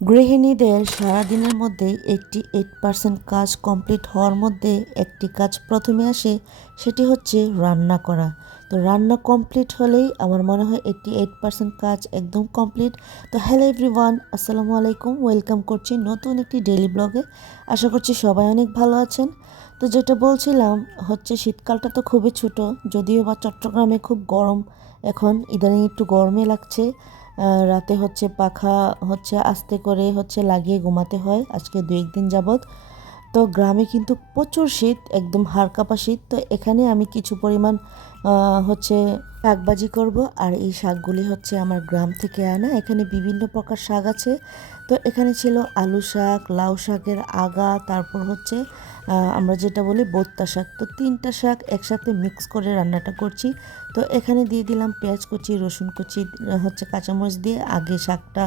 গৃহিণীদের সারাদিনের মধ্যে 88% কাজ কমপ্লিট হওয়ার মধ্যে একটি কাজ প্রথমে আসে, সেটি হচ্ছে রান্না করা। তো রান্না কমপ্লিট হলেই আমার মনে হয় 88% কাজ একদম কমপ্লিট। তো হ্যালো এভরিওয়ান, আসসালামু আলাইকুম, ওয়েলকাম করছি নতুন একটি ডেইলি ব্লগে। আশা করছি সবাই অনেক ভালো আছেন। তো যেটা বলছিলাম হচ্ছে শীতকালটা তো খুবই ছোট, যদিও বা চট্টগ্রামে খুব গরম। এখন ইদানিং একটু গরমে লাগছে। রাতে হচ্ছে পাখা হচ্ছে আস্তে করে হচ্ছে লাগিয়ে ঘুমাতে হয় আজকে 2-1 দিন যাবৎ। তো গ্রামে কিন্তু প্রচুর শীত, একদম হাড়কাঁপা শীত। তো এখানে আমি কিছু পরিমাণ হচ্ছে শাকবাজি করব, আর এই শাকগুলি হচ্ছে আমার গ্রাম থেকে আনা। এখানে বিভিন্ন প্রকার শাক আছে। তো এখানে ছিল আলু শাক, লাউ শাকের আগা, তারপর হচ্ছে আমরা যেটা বলি বোত্তা শাক। তো 3টা শাক একসাথে মিক্স করে রান্নাটা করছি। তো এখানে দিয়ে দিলাম পেঁয়াজ কুচি, রসুন কুচি, হচ্ছে কাঁচামরিচ দিয়ে আগে শাকটা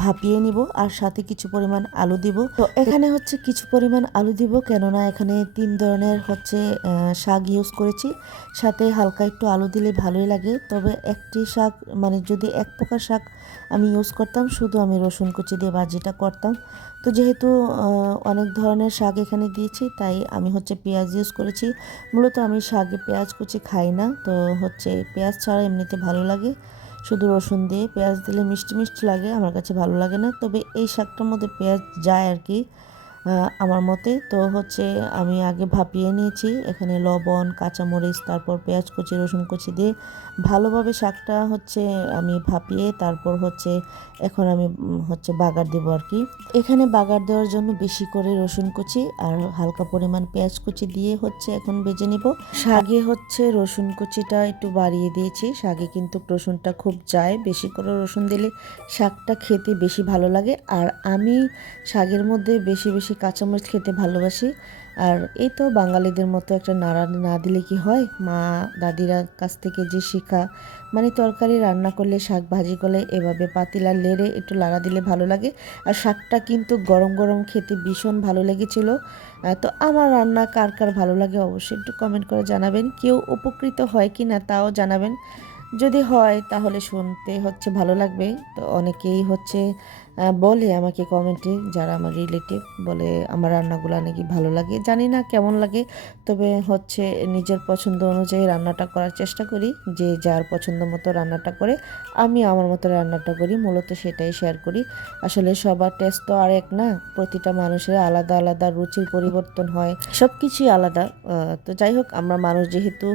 ভাপিয়ে নিব, আর সাথে কিছু পরিমাণ আলু দিব। তো এখানে হচ্ছে কিছু পরিমাণ আলু দিব, কেননা এখানে 3 ধরনের হচ্ছে শাক ইউজ করেছি। সাথে হালকা একটু আলু দিলে ভালোই লাগে। তবে একটি শাক মানে যদি এক প্রকার শাক আমি ইউজ করতাম, শুধু আমি রসুন কুচি দিয়ে ভাজিটা করতাম। তো যেহেতু অনেক ধরনের শাক এখানে দিয়েছি, তাই আমি হচ্ছে পেঁয়াজ ইউজ করেছি। মূলত আমি শাকে পেঁয়াজ কুচি খাই না, তো হচ্ছে পেঁয়াজ ছাড়া এমনিতে ভালো লাগে। শুধু রসুন দিয়ে, পেঁয়াজ দিলে মিষ্টি মিষ্টি লাগে, আমার কাছে ভালো লাগে না। তবে এই শাকটার মধ্যে পেঁয়াজ যায় আর কি, আমার মতে। তো হচ্ছে আমি আগে ভাপিয়ে নিয়েছি, এখানে লবণ, কাঁচামরিচ, তারপর পেঁয়াজ কুচি, রসুন কুচি দিয়ে ভালোভাবে শাকটা হচ্ছে আমি ভাপিয়ে তারপর হচ্ছে এখন আমি হচ্ছে বাগার দেবো আর কি। এখানে বাগার দেওয়ার জন্য বেশি করে রসুন কুচি আর হালকা পরিমাণ পেঁয়াজ কুচি দিয়ে হচ্ছে এখন ভেজে নিব। শাকে হচ্ছে রসুন কুচিটা একটু বাড়িয়ে দিয়েছি, শাকে কিন্তু রসুনটা খুব যায়, বেশি করে রসুন দিলে শাকটা খেতে বেশি ভালো লাগে। আর আমি শাকের মধ্যে বেশি বেশি কাঁচামরিচ খেতে ভালোবাসি। আর এই তো বাঙালিদের মতো একটা নাড়া না দিলে কি হয়, মা দাদিরা কাছ থেকে যে শেখা, মানে তরকারি রান্না করলে, শাক ভাজি করলে এভাবে পাতিলা লেড়ে একটু লাড়া দিলে ভালো লাগে। আর শাকটা কিন্তু গরম গরম খেতে ভীষণ ভালো লেগেছিল। তো আমার রান্না কার কার ভালো লাগে অবশ্যই একটু কমেন্ট করে জানাবেন। কেউ উপকৃত হয় কি না তাও জানাবেন। যদি হয় তাহলে শুনতে হচ্ছে ভালো লাগবে। তো অনেকেই হচ্ছে বলে আমাকে কমেন্টে, যারা আমার রিলেটিভ, বলে আমার রান্নাগুলো নাকি ভালো লাগে। জানি না কেমন লাগে, তবে হচ্ছে নিজের পছন্দ অনুযায়ী রান্নাটা করার চেষ্টা করি। যে যার পছন্দ মতো রান্নাটা করে, আমি আমার মতো রান্নাটা করি, মূলত সেটাই শেয়ার করি। আসলে সবার টেস্ট তো আর এক না, প্রতিটা মানুষের আলাদা আলাদা রুচির পরিবর্তন হয়, সব কিছুই আলাদা। তো যাই হোক, আমরা মানুষ যেহেতু,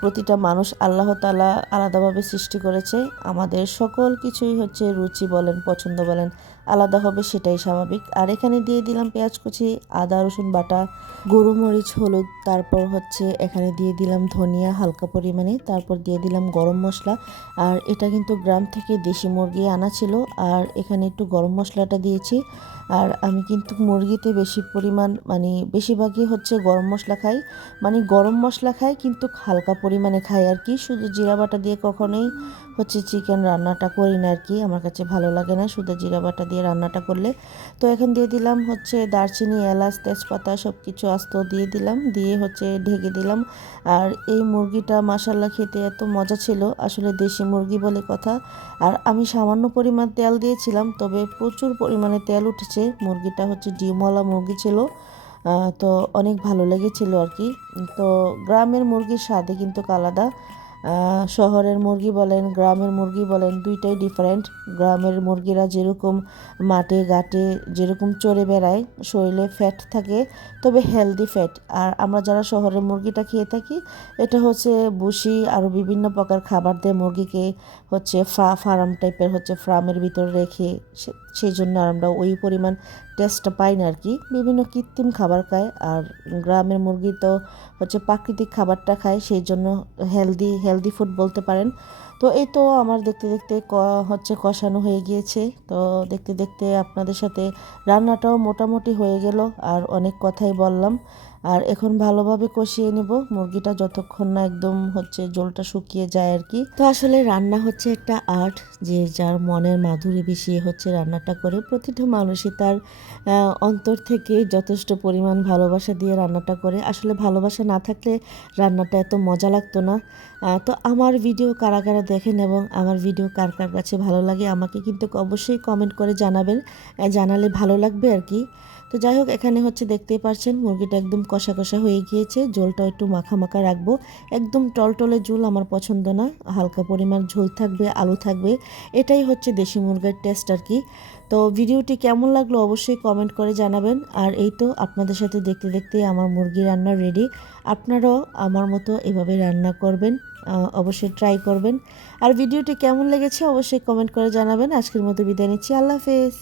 প্রতিটা মানুষ আল্লাহ তাআলা আলাদাভাবে সৃষ্টি করেছে, আমাদের সকল কিছুই হচ্ছে রুচি বলেন, পছন্দ বলেন, আলাদা হবে, সেটাই স্বাভাবিক। আর এখানে দিয়ে দিলাম পেঁয়াজ কুচি, আদা রসুন বাটা, গরু মরিচ, হলুদ, তারপর হচ্ছে এখানে দিয়ে দিলাম ধনিয়া হালকা পরিমাণে, তারপর দিয়ে দিলাম গরম মশলা। আর এটা কিন্তু গ্রাম থেকে দেশি মুরগি আনা ছিল, আর এখানে একটু গরম মশলাটা দিয়েছি। আর আমি কিন্তু মুরগিতে বেশি পরিমাণ মানে বেশিরভাগই হচ্ছে গরম মশলা খাই, মানে গরম মশলা খাই কিন্তু হালকা পরিমাণে খাই আর কি। শুধু জিরা বাটা দিয়ে কখনোই হচ্ছে চিকেন রান্নাটা করি না আর কি, আমার কাছে ভালো লাগে না শুধু জিরা বাটা দিয়ে রান্নাটা করলে। তো এখন দিয়ে দিলাম হচ্ছে দারচিনি, এলাচ, তেজপাতা সব কিছু আস্ত দিয়ে দিলাম, দিয়ে হচ্ছে ঢেকে দিলাম। আর এই মুরগিটা মাশাল্লাহ খেতে এত মজা ছিল, আসলে দেশি মুরগি বলে কথা। আর আমি সামান্য পরিমাণ তেল দিয়েছিলাম, তবে প্রচুর পরিমাণে তেল উঠেছে। মুরগিটা হচ্ছে ডিমওয়ালা মুরগি ছিল। তো অনেক ভালো লেগেছিল আর কি। তো গ্রামের মুরগির স্বাদে কিন্তু আলাদা। শহরের মুরগি বলেন, গ্রামের মুরগি বলেন, দুইটাই ডিফারেন্ট। গ্রামের মুরগিরা যেরকম মাঠে ঘাটে যেরকম চড়ে বেড়ায়, শরীরে ফ্যাট থাকে, তবে হেলদি ফ্যাট। আর আমরা যারা শহরের মুরগিটা খেয়ে থাকি, এটা হচ্ছে ভুসি আরও বিভিন্ন প্রকার খাবার দিয়ে মুরগিকে হচ্ছে ফার্ম টাইপের হচ্ছে ফার্মের ভিতর রেখে, সেই জন্য আমরা ওই পরিমাণ টেস্টটা পাই না আর কি, বিভিন্ন কৃত্রিম খাবার খায়। আর গ্রামের মুরগি তো হচ্ছে প্রাকৃতিক খাবারটা খায়, সেই জন্য হেলদি হেলদি ফুড বলতে পারেন। তো এই তো আমার দেখতে দেখতে হচ্ছে কষানো হয়ে গিয়েছে। তো দেখতে দেখতে আপনাদের সাথে রান্নাটাও মোটামুটি হয়ে গেল, আর অনেক কথাই বললাম। আর এখন ভালোভাবে কষিয়ে নেব মুরগিটা যতক্ষণ না একদম হচ্ছে ঝোলটা শুকিয়ে যায় আর কি। তো আসলে রান্না হচ্ছে একটা আর্ট, যে যার মনের মাধুরী মিশিয়ে হচ্ছে রান্নাটা করে। প্রতিটা মানুষই তার অন্তর থেকে যথেষ্ট পরিমাণ ভালোবাসা দিয়ে রান্নাটা করে। আসলে ভালোবাসা না থাকলে রান্নাটা এত মজা লাগতো না। তো আমার ভিডিও কারা কারা দেখেন এবং আমার ভিডিও কার কার কাছে ভালো লাগে আমাকে কিন্তু অবশ্যই কমেন্ট করে জানাবেন, জানালে ভালো লাগবে আর কি। তো যাই হোক, এখানে হচ্ছে দেখতেই পাচ্ছেন মুরগিটা একদম কষা কষা হয়ে গিয়েছে। ঝোলটা একটু মাখা মাখা রাখবো, একদম টলটলে ঝোল আমার পছন্দ না, হালকা পরিমাণ ঝোল থাকবে, আলু থাকবে, এটাই হচ্ছে দেশি মুরগির টেস্ট আর কি। তো ভিডিওটি কেমন লাগলো অবশ্যই কমেন্ট করে জানাবেন। আর এই তো আপনাদের সাথে দেখতে দেখতে আমার মুরগি রান্না রেডি। আপনারাও আমার মতো এভাবে রান্না করবেন, অবশ্যই ট্রাই করবেন। আর ভিডিওটি কেমন লেগেছে অবশ্যই কমেন্ট করে জানাবেন। আজকের মতো বিদায় নিচ্ছি, আল্লাহ হাফেজ।